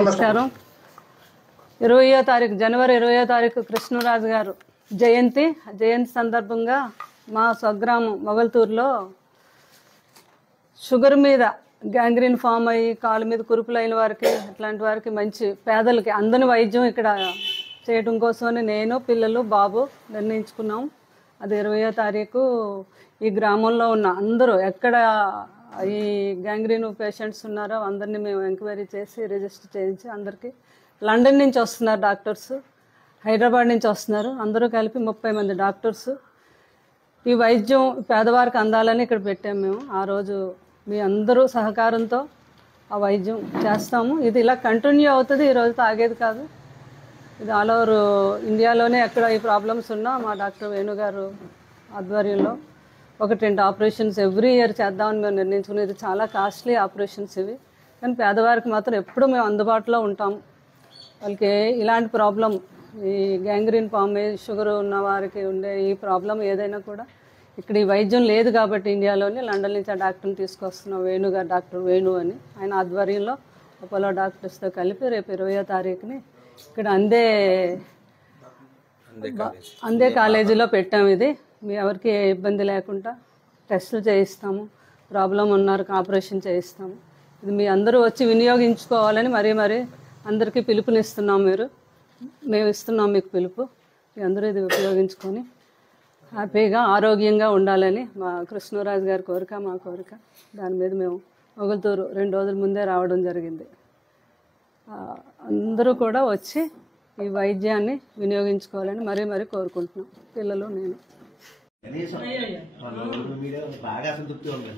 నమస్కారం. 20వ తారీఖు జనవరి 20వ తారీఖు కృష్ణరాజు గారు జయంతి సందర్భంగా మా స్వగ్రామం మొగల్తూరులో షుగర్ మీద గ్యాంగ్రీన్ ఫామ్ అయ్యి కాలు మీద కురుపులైన వారికి అట్లాంటి వారికి మంచి పేదలకి అందని వైద్యం ఇక్కడ చేయడం కోసమని నేను పిల్లలు బాబు నిర్ణయించుకున్నాం. అది 20వ తారీఖు ఈ గ్రామంలో ఉన్న అందరూ ఎక్కడ ఈ గ్యాంగ్రీన్ పేషెంట్స్ ఉన్నారో అందరినీ మేము ఎంక్వైరీ చేసి రిజిస్టర్ చేయించి అందరికీ లండన్ నుంచి వస్తున్నారు డాక్టర్స్, హైదరాబాద్ నుంచి వస్తున్నారు, అందరూ కలిపి 30 మంది డాక్టర్స్. ఈ వైద్యం పేదవారికి అందాలని ఇక్కడ పెట్టాము మేము. ఆ రోజు మీ అందరూ సహకారంతో ఆ వైద్యం చేస్తాము. ఇది ఇలా కంటిన్యూ అవుతుంది, ఈరోజు ఆగేది కాదు. ఇది ఆల్ ఓవర్ ఇండియాలోనే ఎక్కడ ఈ ప్రాబ్లమ్స్ ఉన్నా మా డాక్టర్ వేణుగారు ఆధ్వర్యంలో 1-2 ఆపరేషన్స్ ఎవ్రీ ఇయర్ చేద్దామని మేము నిర్ణయించుకుని. ఇది చాలా కాస్ట్లీ ఆపరేషన్స్ ఇవి, కానీ పేదవారికి మాత్రం ఎప్పుడూ మేము అందుబాటులో ఉంటాం. వాళ్ళకి ఇలాంటి ప్రాబ్లం ఈ గ్యాంగ్రీన్ ఫామ్ షుగర్ ఉన్న వారికి ఉండే ఈ ప్రాబ్లం ఏదైనా కూడా ఇక్కడ ఈ వైద్యం లేదు కాబట్టి ఇండియాలోనే లండన్ నుంచి ఆ డాక్టర్ని తీసుకొస్తున్నాం. వేణుగారు, డాక్టర్ వేణు అని, ఆయన ఆధ్వర్యంలో అపోలో డాక్టర్స్తో కలిపి రేపు 20వ తారీఖుని ఇక్కడ అందే కాలేజీలో పెట్టాము. ఇది మీ ఎవరికి ఏ ఇబ్బంది లేకుండా టెస్టులు చేయిస్తాము, ప్రాబ్లం ఉన్నారు ఆపరేషన్ చేయిస్తాము. ఇది మీ అందరూ వచ్చి వినియోగించుకోవాలని మరీ అందరికీ పిలుపునిస్తున్నాం. మేము ఇస్తున్నాం మీకు పిలుపు. మీ అందరూ ఇది ఉపయోగించుకొని హ్యాపీగా ఆరోగ్యంగా ఉండాలని మా కృష్ణరాజు గారి కోరిక, మా కోరిక. దాని మీద మేము మొగల్తూరు 2 రోజుల ముందే రావడం జరిగింది. అందరూ కూడా వచ్చి ఈ వైద్యాన్ని వినియోగించుకోవాలని మరీ కోరుకుంటున్నాం, పిల్లలు నేను. బాగా సంతృప్తి ఉంది.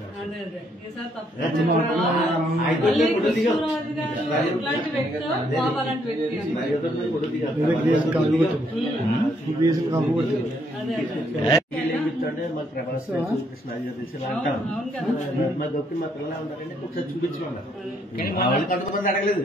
మాకు ప్రభాస్ కృష్ణ అంటాం, మా గొప్ప మా పిల్లలు ఉంటారంటే ఒకసారి చూపించుకున్నారు. కొంతమంది అడగలేదు.